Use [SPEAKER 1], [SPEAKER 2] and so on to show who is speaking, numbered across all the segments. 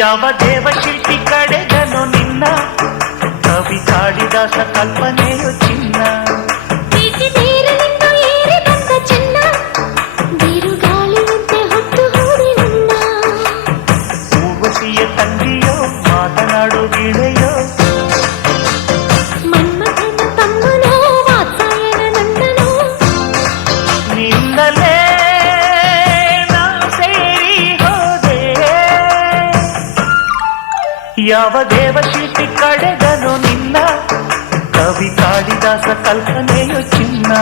[SPEAKER 1] ಯಾವ ದೇವ ಶಿಲ್ಪಿ ಕಡೆಗನು ನಿನ್ನ ಕವಿ ಕಾಳಿದಾಸ ಕಲ್ಪನೆಯು ಯಾವ ದೇವ ಶಿಲ್ಪಿ ಕಡೆಗನು ನಿನ್ನ ಕವಿ ಕಾಳಿದಾಸ ಕಲ್ಪನೆಯು ಚಿನ್ನ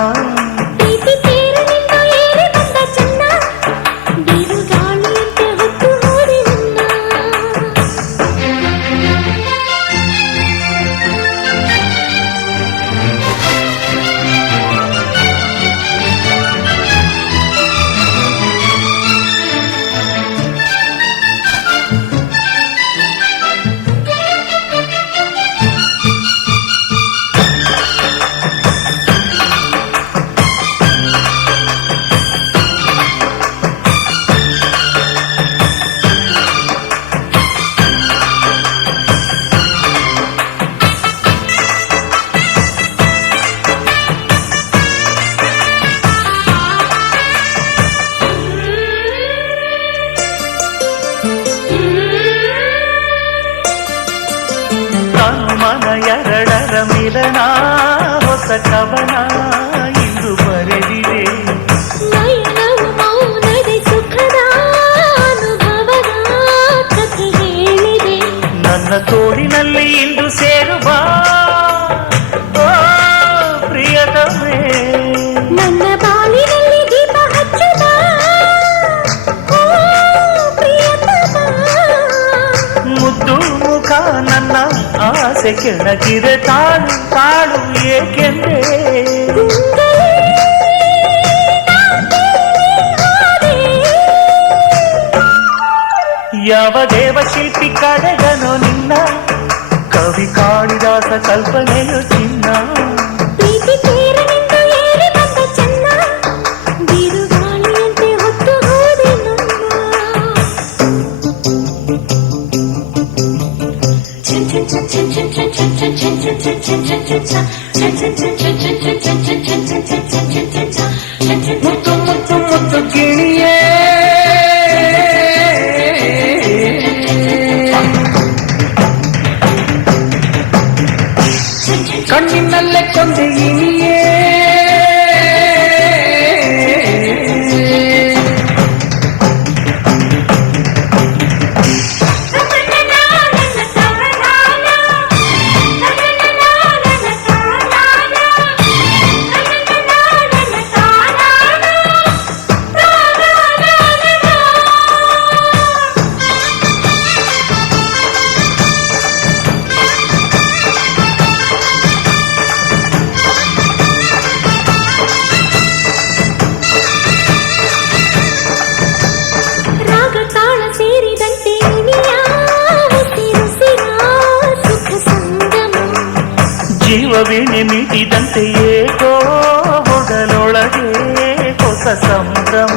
[SPEAKER 2] मिलना
[SPEAKER 1] हो सका बना ಆಸೆ ಕೆಣಕಿದೆ ತಾಳು ತಾಳು ಏಕೆಂದೇ ಯಾವ ದೇವ ಶಿಲ್ಪಿ ಕಡೆಗನು ನಿನ್ನ ಕವಿ ಕಾಳಿದಾಸ ಕಲ್ಪನೆಯು ಚಿನ್ನ ಮುತ್ತು ಮುತ್ತು ಮುತ್ತು ಗಿಣಿಯೇ ಕಣ್ಣಿನಲ್ಲೇ ಕೊಂದೆ ಇನಿಯೇ ಜೀವವೀಣೆ ಮೀಟಿದಂತೆ ಏಕೋ ಹೊಡಲೊಳಗೆ ಹೊಸ ಸಂಭ್ರಮ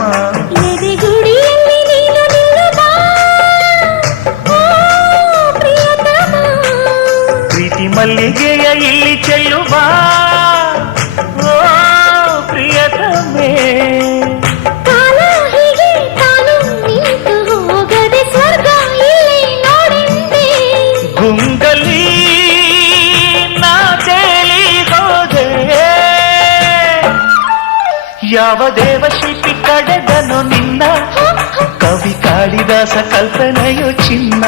[SPEAKER 1] ಯಾವ ದೇವ ಶಿಲ್ಪಿ ಕಡೆದನು ನಿನ್ನ ಕವಿ ಕಾಳಿದಾಸ ಕಲ್ಪನೆಯು ಚಿನ್ನ